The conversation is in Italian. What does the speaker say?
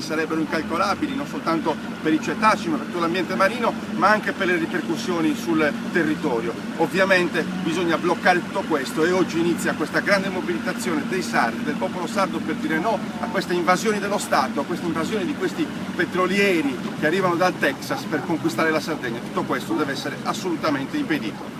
danni sarebbero incalcolabili, non soltanto per i cetacei ma per tutto l'ambiente marino, ma anche per le ripercussioni sul territorio. Ovviamente bisogna bloccare tutto questo e oggi inizia questa grande mobilitazione dei sardi, del popolo sardo, per dire no a queste invasioni dello Stato, a queste invasioni di questi petrolieri che arrivano dal Texas per conquistare la Sardegna. Tutto questo deve essere assolutamente impedito.